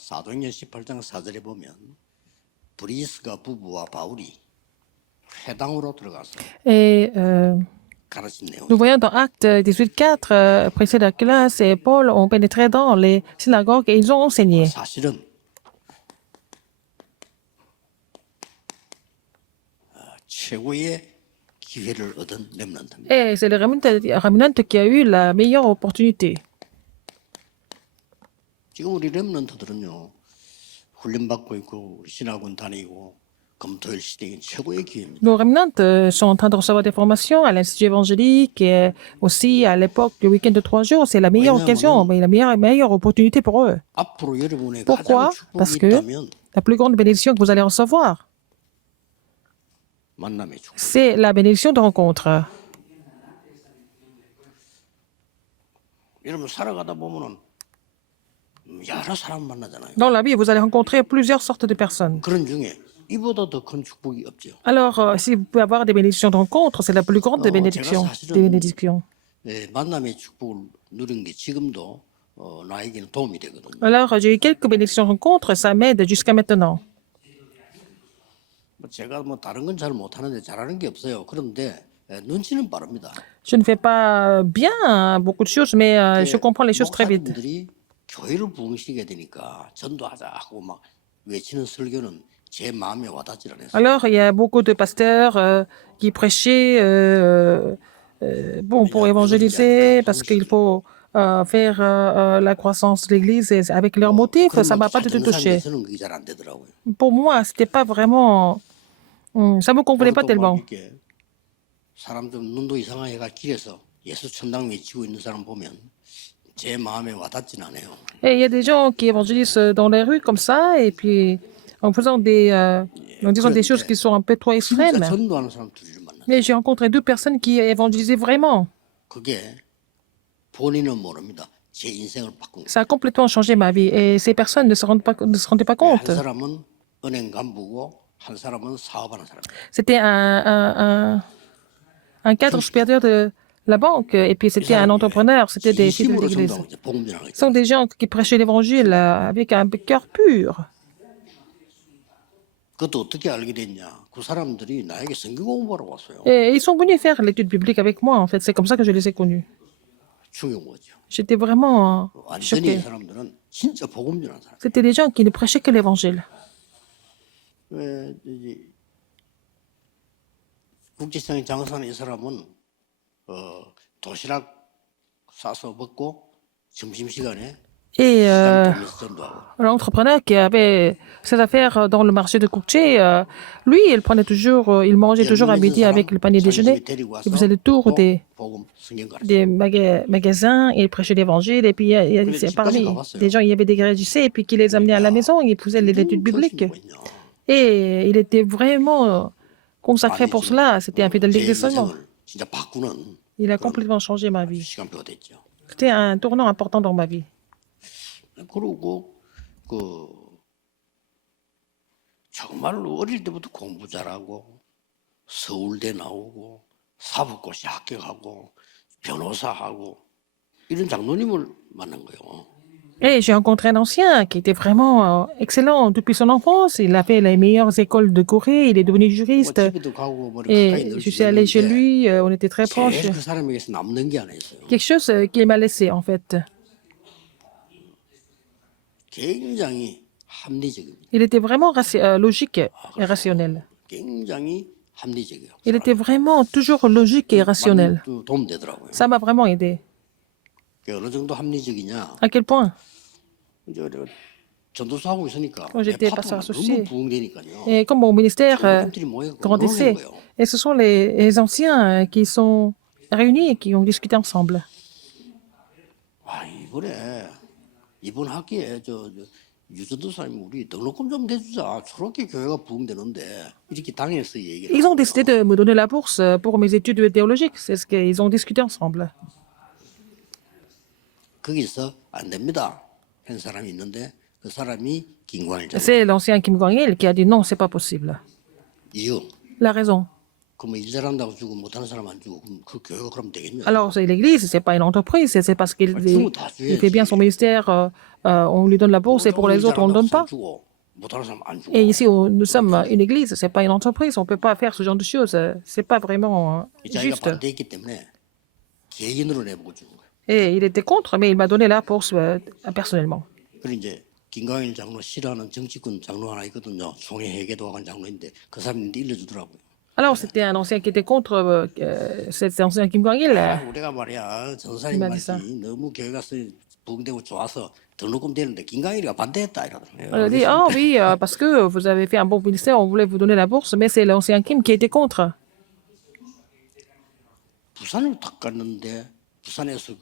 사도행전 18장 4절에 보면 브리스가 부부와 바울이 회당으로 들어가서 Et 가르친 내용. nous voyons dans Actes 18.4, précède Aquillas et Paul ont pénétré dans les synagogues et ils ont enseigné. 사실은 최고의 기회를 얻은 렘넌트입니다. Et c'est le remnant qui a eu la meilleure opportunité. 지금 우리 렘넌트들은요 훈련받고 있고 우리 신학원 다니고 검토일 시대인 최고의 기회입니다. Nos remnants sont en train de recevoir des formations à l'Institut évangélique et aussi à l'époque du week-end de 3 jours. C'est la meilleure occasion, mais la meilleure opportunité pour eux. 앞으로 여러분의 Pourquoi? 가장 Parce 축복이 que 있다면 la plus grande bénédiction que vous allez recevoir, 만남의 축복. c'est la bénédiction de rencontre. 여러분 살아가다 보면은 여러 사람 만나잖아요. Dans la vie, vous allez rencontrer plusieurs sortes de personnes. 그런 중에 이보다 더 큰 축복이 없죠. Alors, si vous pouvez avoir des bénédictions de rencontre, c'est la plus grande des bénédictions. Des bénédictions. 예, 만남의 축복을 누린 게 지금도 나에게는 도움이 되거든요. Alors, j'ai eu quelques bénédictions de rencontre, ça m'aide jusqu'à maintenant. 제가 뭐 다른 건 잘 못하는데 잘하는 게 없어요. 그런데 눈치는 빠릅니다. Je ne fais pas bien beaucoup de choses, mais je comprends les choses très vite. 목사님들이 교회를 부흥시키게 되니까 전도하자 하고 막 외치는 설교는 제 마음에 와닿질 않았어요. Alors, il y a beaucoup de pasteurs qui prêchaient pour évangéliser, parce qu'il faut faire la croissance de l'Église et avec leurs motifs, ça ne m'a pas du tout touché. 저는 그게 잘 안 되더라고요. Pour moi, c'était pas vraiment... ça me convenait pas tellement. 이렇게 사람 좀 눈도 이상하게가 길에서 예수 천당 외치고 있는 사람 보면 제 마음에 와닿진 않아요. Et il y a des gens qui évangélisent dans les rues comme ça, et puis en faisant en disant des choses qui sont un peu trop 진짜 extrêmes. 전도하는 사람 둘이를 만나. Mais j'ai rencontré 2 personnes qui évangélisaient vraiment. 그게 본인은 모릅니다. 제 인생을 바꾼 거예요. Ça a complètement changé ma vie. Et ces personnes ne se rendaient pas 한 compte. 사람은 은행 간부고 한 사람은 사업하는 사람. C'était un cadre supérieur de la banque, et puis c'était un entrepreneur, c'était des fidèles 진심으로 d'église. 전도하고 이제 복음 전하고 Ce sont des gens qui prêchaient l'évangile avec un cœur pur. 그것도 어떻게 알게 됐냐? 그 사람들이 나에게 성경 공부하러 왔어요. Et ils sont venus faire l'étude biblique avec moi, en fait. C'est comme ça que je les ai connus. 충격 거죠. J'étais vraiment 완전히 이 choquée. 사람들은 진짜 복음 전하는 사람. C'était des gens qui ne prêchaient que l'évangile. 왜 이제 국제시장에 장사하는 이 사람은 도시락 싸서 먹고 점심 시간에 Et 시장 돌면서 전도하고. l'entrepreneur qui avait ses affaires dans le marché de Courtier, lui, il mangeait toujours à midi avec le panier déjeuner. Il faisait le tour des 복음 성경 가르쳐. magasins, il prêchait l'évangile, et puis parmi des gens, il y avait des grégissés, et puis qui les amenaient à la maison, il faisait l'étude biblique. Et il était vraiment consacré pour cela. C'était un fidèle 제 d'église seulement. 인생을 진짜 바꾸는 Il a complètement changé ma vie. 시간표가 됐죠. C'était un tournant important dans ma vie. 그리고 그 정말로 어릴 때부터 공부 잘하고 서울대 나오고 사법고시 합격하고 변호사하고 이런 장로님을 만난 거예요. Et j'ai rencontré un ancien qui était vraiment excellent depuis son enfance. Il a fait les meilleures écoles de Corée. Il est devenu 뭐 juriste. 집에도 가고 뭐 가까이 Et 늘 je suis allée chez lui. On était très proches. 제일 그 사람에게서 남는 게 하나 있어요. Quelque chose qu'il m'a laissé, en fait. 굉장히 합리적입니다. Il était vraiment logique et rationnel. 굉장히 합리적이에요. Il était vraiment toujours logique et rationnel. 또 도움 되더라고요. Ça m'a vraiment aidé. 어느 정도 합리적이냐? À quel point? 이제 내가 전도사하고 있으니까 Quand 내 j'étais pasteur 파트너가 associé. 너무 부흥되니까요. Et comme mon ministère 장로님들이 모여서 grandissait, 논하는 거예요. et ce sont les anciens qui sont réunis et qui ont discuté ensemble. 와 이번 학기에 유전도사님 우리 등록금 좀 내주자. 저렇게 교회가 부흥되는데 이렇게 당에서 얘기를. Ils ont décidé de me donner la bourse pour mes études théologiques. C'est ce qu'ils ont discuté ensemble. 거기서 안 됩니다. 한 사람이 있는데 그 사람이 김광일 장. C'est l'ancien Kim Kwang-il qui a dit non, c'est pas possible. 이유 La raison, 그러면 일 잘한다고 주고 못하는 사람 안 주고 그럼 그 교회가 그럼 되겠냐? Alors, c'est l'Église, c'est pas une entreprise, c'est parce qu'il 주면 다 il fait bien son 줘야지. ministère, on lui donne la bourse, et pour 오늘 les 일 autres, on ne 잘한다고 donne 상 pas. 주고 못하는 사람 안 주고. Et ici, nous sommes une Église, c'est pas une entreprise, on peut pas faire ce genre de choses, c'est pas vraiment 이 자기가 juste. 반대했기 때문에 개인으로 내보고 주는 거예요. Et il était contre, mais il m'a donné la bourse personnellement. 그리고 이제 김광일 장로 싫어하는 정치권 장로 하나 있거든요. 송해회계도 한 장로인데 그 사람인데 일러주더라고요. Alors, c'était un ancien qui était contre cet ancien Kim Kwang-il. 아, 우리가 말이야 전사님 이만 말이 있어. 너무 교회가 부흥되고 좋아서 등록금 되는데 김광일이가 반대했다 On a dit, ah oui, parce que vous avez fait un bon ministère, on voulait vous donner la bourse, mais c'est l'ancien Kim qui était contre. 부산을 탁 갔는데 부산에서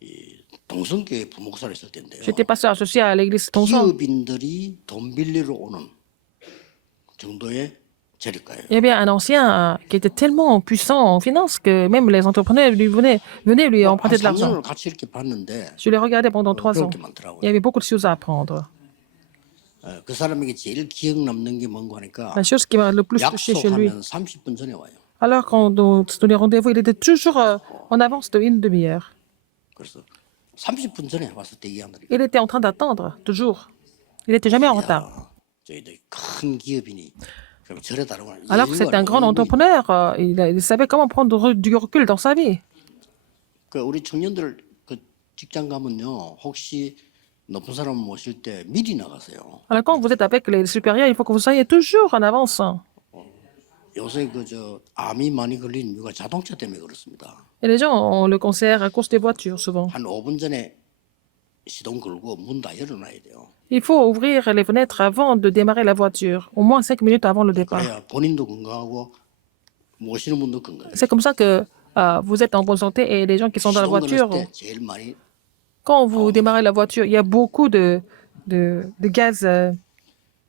이 동성교회 부목사를 있을 텐데요. J'étais pasteur associé à l'église Tongson. 기업인들이 돈 빌리러 오는 정도의 재력가예요. Il y avait un ancien qui était tellement puissant en finance que même les entrepreneurs venaient lui emprunter de 한 l'argent. 3년을 같이 이렇게 봤는데 Je l'ai regardé pendant 3 배울 ans. 게 Il y 많더라고요. avait beaucoup de choses à apprendre. 그 사람에게 제일 기억 남는 게 뭔가 하니까 La chose qui m'a le plus touché chez lui. 약속하면 30분 전에 와요. Alors, quand on se donnait rendez-vous, il était toujours en avance de une demi-heure. 그래서 30분 전에 와서 대기한다. Il était en train d'attendre, toujours. Il n'était jamais en retard. 저희들 큰 기업이니 그럼 저래 다르구나. Alors que c'est un grand entrepreneur, il savait comment prendre du recul dans sa vie. 그 우리 청년들 그 직장 가면요, 혹시 높은 사람 모실 때 미리 나가세요. Alors quand vous êtes avec les supérieurs, il faut que vous soyez toujours en avance. 요새 암이 많이 걸리는 이유가 자동차 때문에 그렇습니다. Et les gens ont le cancer à cause des voitures, souvent. 한 5분 전에 시동 걸고 문 다 열어놔야 돼요. Il faut ouvrir les fenêtres avant de démarrer la voiture, au moins 5 minutes avant le départ. 그래야 본인도 건강하고 모시는 분도 건강해요. C'est comme ça que vous êtes en bonne santé et les gens qui sont dans la 시동 voiture, 걸을 때 제일 많이 quand vous démarrez la voiture, il y a beaucoup de gaz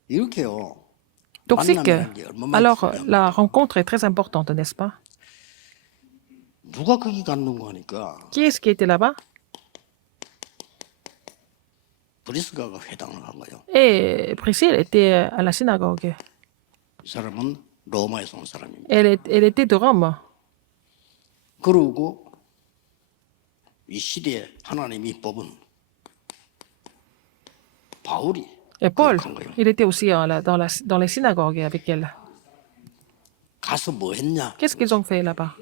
이렇게요. toxiques. 만남이라는 게 얼마나 Alors 중요한 la rencontre est très importante, n'est-ce pas? 누가 거기 갔는가 하니까 Qui est-ce qui était là-bas? 브리스가가 회당을 한 거예요. Et Priscille était à la synagogue. 이 사람은 로마에서 온 사람입니다. Elle était de Rome. 그러고 이 시대에 하나님이 뽑은 바울이 Et Paul, 그렇게 한 거예요. il était aussi dans les synagogues avec elle. 가서 뭐 했냐? Qu'est-ce qu'ils ont fait là-bas?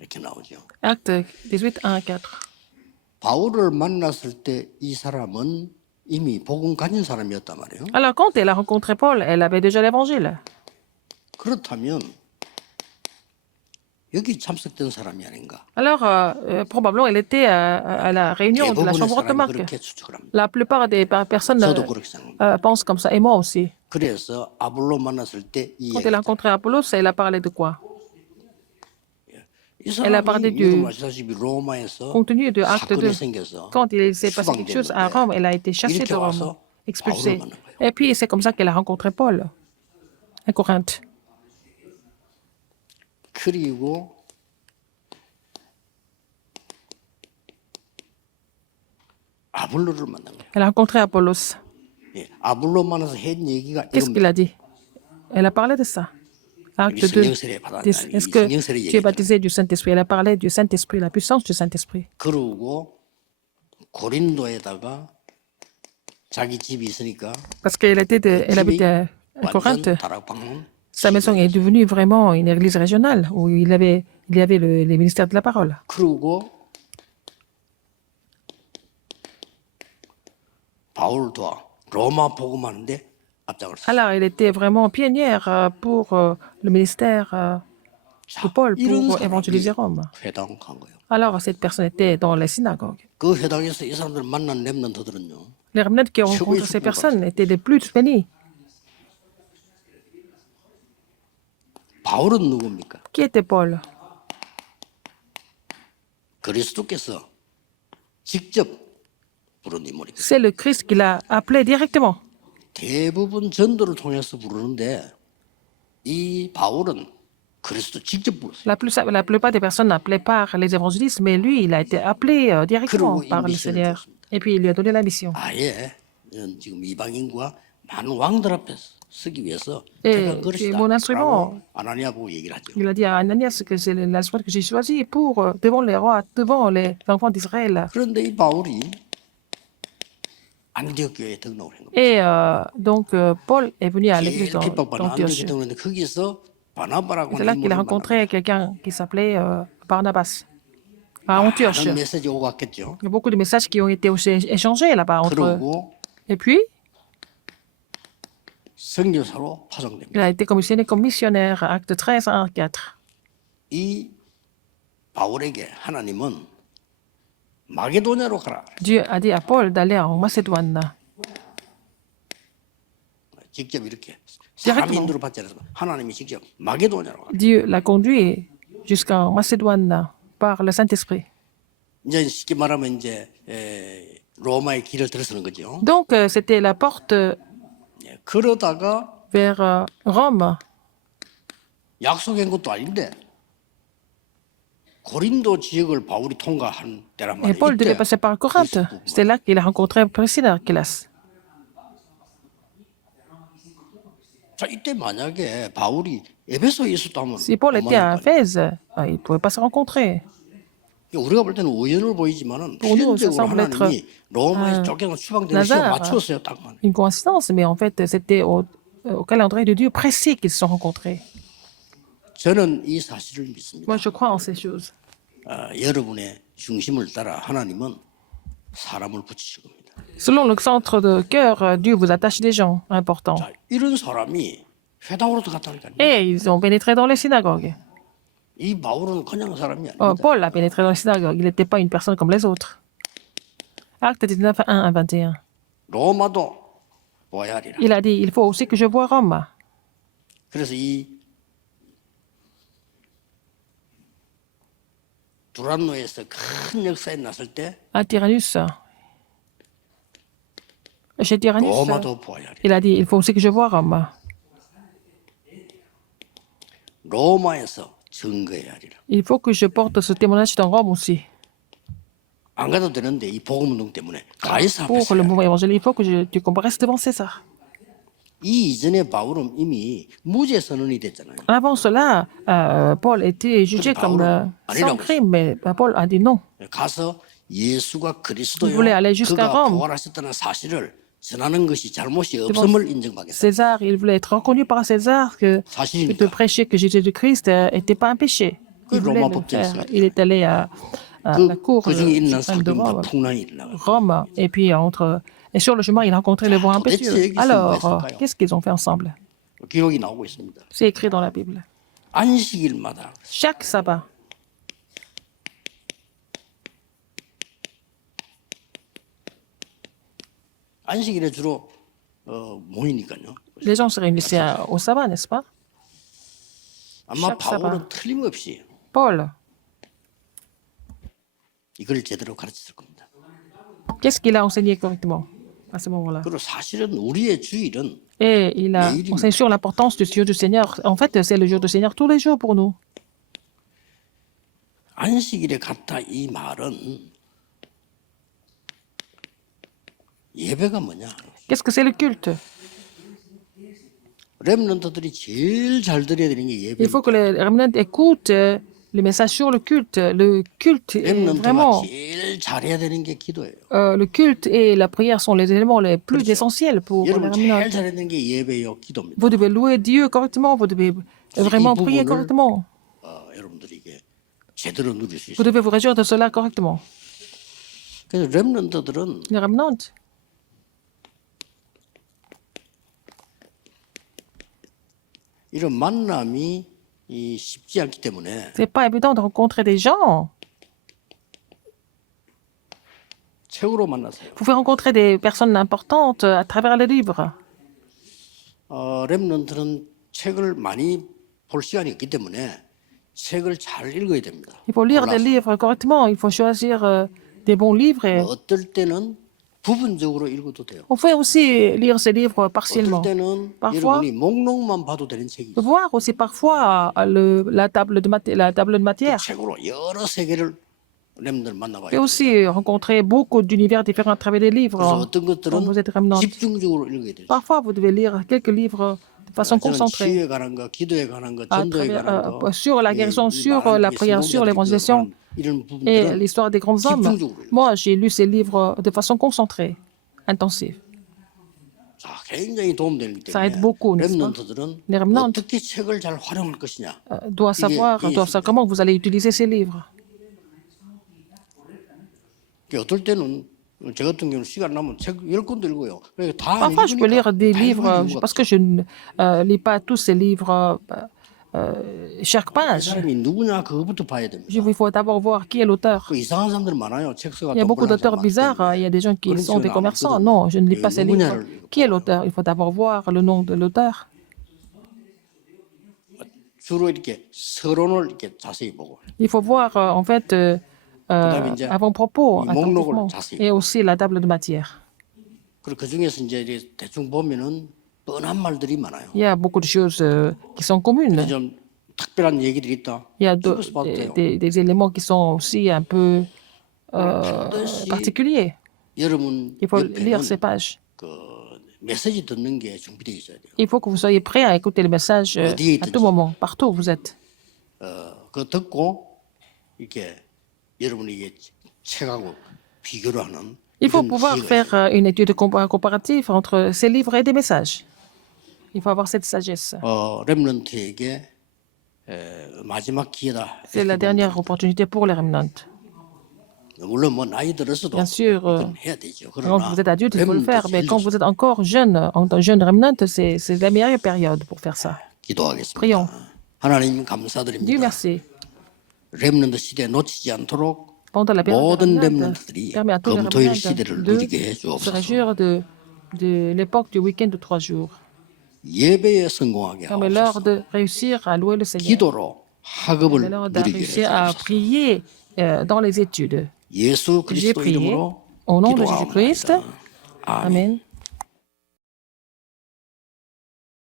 이렇게 나오죠. Acte 18, 1 à 4. 바울을 만났을 때 이 사람은 이미 복음 가진 사람이었단 말이에요. Alors, quand elle a rencontré Paul, elle avait déjà l'évangile. 그렇다면 여기 참석된 사람이 아닌가? Alors, probablement, elle était à la réunion de la 대부분의 chambre de 사람이 Marc. 그렇게 추측을 합니다. La plupart des personnes 저도 그렇게 생각합니다. pensent comme ça, et moi aussi. 그래서 아볼로 만났을 때 이 Quand elle a rencontré Apollos, elle a parlé de quoi? 이 Elle a parlé 사람이 du 여러분 아시다시피 로마에서 contenu de Acte 2. 사건이 생겨서 Quand il s'est passé quelque chose à Rome, elle a été chassée de Rome, expulsée. Et puis, c'est comme ça qu'elle a rencontré Paul à Corinthe. 그리고 아볼로를 만난 거예요. Elle a rencontré Apollos. 예, 아볼로 만나서 한 얘기가 Qu'est-ce qu'il a dit? Elle a parlé de ça. Acte 2. Est-ce que tu es baptisé du Saint-Esprit? Elle a parlé du Saint-Esprit, la puissance du Saint-Esprit. 그러고 고린도에다가 자기 집이 있으니까 Parce qu'elle elle habitait à Corinthe. 완전 다락방은 Sa maison est devenue vraiment une église régionale où il y avait les ministères de la parole. 그러고 바울도 로마 복음하는데 앞장을 섰어요. Alors, elle était vraiment pionnière pour le ministère de Paul 이런 pour 사람이 évangéliser Rome. 회당 간 거예요. Alors, cette personne était dans les synagogues. 그 회당에서 이 사람들 만난 렘넌트들은요. Les remnants qui ont rencontré ces personnes étaient les plus bénis. 바울은 누굽니까? Qui était Paul? 그리스도께서 직접 부른 인물입니다. C'est le Christ qui l'a appelé directement. 대부분 전도를 통해서 부르는데 이 바울은 그리스도 직접 불렀어요. La plupart des personnes n'appelaient par les évangélistes, mais lui, il a été appelé directement par le Seigneur. Et puis, il lui a donné la mission. 아예 지금 이방인과 많은 왕들 앞에 쓰기 위해서 Et 제가 c'est 그릇이다 mon instrument. 라고 아나니아 보고 얘기를 하죠. Il a dit à Ananias que c'est l'instrument que j'ai choisi pour devant les rois, devant les enfants d'Israël. 그런데 이 바울이 안디옥 교회에 등록을 한 겁니다. Et donc Paul est venu à l'église 제일 핍박받는 안디옥에 d'Antioche. 등록했는데 거기서 바나바라고 C'est 하는 là qu'il a 인물을 만나고 rencontré quelqu'un qui s'appelait Barnabas à Antioche. 많은 메시지 오고 갔겠죠. Il y a beaucoup de messages qui ont été aussi échangés là-bas entre eux. 그러고 Et puis, 선교사로 파송됩니다. il a été commissionné comme missionnaire, acte 13, 1 4. 이 바울에게 하나님은 마게도냐로 가라. Dieu a dit à Paul d'aller en Macédoine. 직접 이렇게 Directement. 사람 인도로 받지 않아서 하나님이 직접 마게도냐로 가라. Dieu l'a conduit jusqu'en Macédoine par le Saint-Esprit. 이제 쉽게 말하면 이제 로마의 길을 들어서는 거죠. Donc, c'était la porte 예, 그러다가 vers Rome. 약속한 것도 아닌데 고린도 지역을 바울이 통과한 때란 Et 말이에요. Paul devait 이때 passer par Corinthe. C'est là qu'il a rencontré Priscilla d'Aquilas. 자, 이때 만약에 바울이 에베소에 있었다면 Si Paul était à 어마어마할 거 아니에요. Éphèse, il ne pouvait pas se rencontrer. 우리가 볼 때는 우연을 보이지만은 Pour nous, ça 필연적으로 semble être 하나님이 로마에서 쫓겨나 추방되는 시간 hasard. 맞추었어요. 딱 맞아요. Une coïncidence, mais en fait, c'était au calendrier de Dieu précis qu'ils se sont rencontrés. 저는 이 사실을 믿습니다. Moi, je crois en ces choses. 여러분의 중심을 따라 하나님은 사람을 붙이실 겁니다. Selon le centre de cœur, Dieu vous attache des gens importants. 자, 이런 사람이 회당으로 들어갔다니까요. Et ils ont pénétré dans les synagogues. 이 바울은 그냥 사람이 아닙니다. Paul a pénétré dans les synagogues. Il n'était pas une personne comme les autres. Acte 19, 1 à 21. 로마도 보아야 하리라. Il a dit, il faut aussi que je voie Rome. 그래서 이 두란노에서 큰 역사에 났을 때 À Tyrannus. Chez Tyrannus, 로마도 보아야 하리라. il a dit, il faut aussi que je voie Rome. 로마에서 증거해야 하리라. Il faut que je porte ce témoignage dans Rome aussi. 안 가도 되는데 이 복음운동 때문에 가이사 Pour 앞에서 le mouvement évangélique, il faut que tu comparaisses devant César. 이 이전에 바울은 이미 무죄 선언이 됐잖아요. Avant cela, Paul était jugé comme sans crime, mais Paul a dit non. 가서 예수가 Il 그리스도요 voulait aller jusqu'à 그가 Rome. 부활하셨다는 사실을 전하는 것이 잘못이 없음을 인정받겠다. César, il voulait être reconnu par César que de 사실이니까. prêcher que Jésus-Christ n'était pas un péché. Il voulait le faire. Il est allé à la cour 그 중에 일어난 suprême de 사건과 Rome, 풍랑이 일어나고 Rome, et puis et sur le chemin, il a rencontré le vent impétueux. Alors, qu'est-ce qu'ils ont fait ensemble? 기록이 나오고 있습니다. C'est écrit dans la Bible. 안식일마다 Chaque sabbat, 안식일에 주로 모이니까요. les gens se réunissaient au sabbat, n'est-ce pas? 아마 chaque 바울은 틀림없이 Paul, 이걸 제대로 가르쳤을 겁니다. qu'est-ce qu'il a enseigné correctement à ce moment-là? 그리고 사실은 우리의 주일은 Et il a enseigné sur l'importance du jour du Seigneur. En fait, c'est le jour du Seigneur tous les jours pour nous. 안식일에 갔다 이 말은 예배가 뭐냐? Qu'est-ce que c'est le culte? 렘넌트들이 제일 잘 들어야 되는 게 Il 예배. faut que les remnants écoutent le message sur le culte. Le culte est 렘넌트가 vraiment... 제일 잘해야 되는 게 기도예요. le culte et la prière sont les éléments les plus essentiels pour les 여러분 제일 remnants. 잘해야 되는 게 예배요, 기도입니다. Vous devez louer Dieu correctement, vous devez vraiment prier correctement. 여러분들이 이게 제대로 누릴 수 Vous 있어요. devez vous réjouir de cela correctement. 그래서 렘넌트들은 Les remnants, 이런 만남이 쉽지 않기 때문에 c'est pas évident de rencontrer des gens. 책으로 만나세요. Vous pouvez rencontrer des personnes importantes à travers les livres. 렘넌트는 책을 많이 볼 시간이 없기 때문에 책을 잘 읽어야 됩니다. Il faut lire des livres correctement. Il faut choisir des bons livres. Et 어떨 때는 부분적으로 읽어도 돼요. on peut aussi lire ces livres partiellement. 어떨 때는 Parfois, 여러분이 목록만 봐도 되는 책이 있어요. voir aussi parfois la table de matière. 책으로 여러 세계를 렘들 만나봐야 Et 돼요. aussi rencontrer beaucoup d'univers différents à travers des livres. 그래서 어떤 Quand 것들은 vous êtes remnant. 집중적으로 읽어야 돼요. Parfois, vous devez lire quelques livres de façon 저는 concentrée. 치유에 관한 거, 기도에 관한 거, À 전도에 travers, 관한 거, sur la guérison, sur la prière, sur l'évangélisation 이런 et 부분들은 l'histoire des grands hommes. 집중적으로 읽어요. Moi, j'ai lu ces livres de façon concentrée, intensive. 자, 굉장히 도움되기 Ça aide 때문에 beaucoup, n'est-ce pas? 렘넌트들은 Les remnants 어떻게 책을 잘 활용할 것이냐. doivent savoir comment vous allez utiliser ces livres. 어떨 때는 저 같은 경우는 시간 나면 책 10권도 읽어요. 다 Parfois, je peux lire des livres 읽으니까 parce que je ne lis pas tous ces livres chaque 이 page. 사람이 누구냐 그거부터 봐야 됩니다. Il faut d'abord voir qui est l'auteur. 그 이상한 사람들 많아요. 책 써가 Il y a beaucoup d'auteurs bizarres. Il y a des gens qui sont des commerçants. Non, je ne lis pas ces livres. Qui est l'auteur? Il faut d'abord voir le nom de l'auteur. 주로 이렇게 서론을 이렇게 자세히 보고 Il faut voir en fait avant-propos attentivement. Et aussi la table de matière. 그리고 그 중에서 이제 대충 보면은 뻔한 말들이 많아요. Il y a beaucoup de choses qui sont communes. 좀 특별한 얘기들이 있다. Il y a 집에서 봐도 돼요. des éléments qui sont aussi un peu particuliers. 여러분 Il faut lire ces 옆에는 pages. 그 메시지 듣는 게 준비되어 있어야 돼요. Il faut que vous soyez prêt à écouter le message à tout moment, partout où vous êtes. 그 듣고 이렇게 여러분이 이게 책하고 비교를 하는 Il faut 이런 pouvoir 기회가 faire 있어요. une étude comparative entre ces livres et des messages. Il faut avoir cette sagesse. 렘넌트에게 마지막 기회다. C'est la dernière opportunité pour les remnants. 물론 뭐 나이 들어서도 Bien sûr, 이건 해야 되죠. quand 그러나 vous êtes adulte, il faut le faire. 렘넌트 Mais quand vous êtes encore jeune, en tant que jeune remnant, c'est la meilleure période pour faire ça. 기도하겠습니다. Prions. 하나님 Dieu 감사드립니다. merci. 렘넌트 시대 놓치지 않도록 Pendant la période 모든 des remnants, 렘넌트들이 permet à tous les 금토일 remnants 시대를 de 누리게 해 se 주옵소서. réjouir de l'époque du week-end de 3 jours. 예배에 성공하게 Permet-leur 하옵소서. de réussir à louer le Seigneur. 기도로 학업을 Permet-leur de 누리게 해 réussir à 주옵소서. prier dans les études. 예수 J'ai 그리스도 prié 이름으로 au nom de Jésus-Christ. 기도하옵나이다. 아멘. Amen.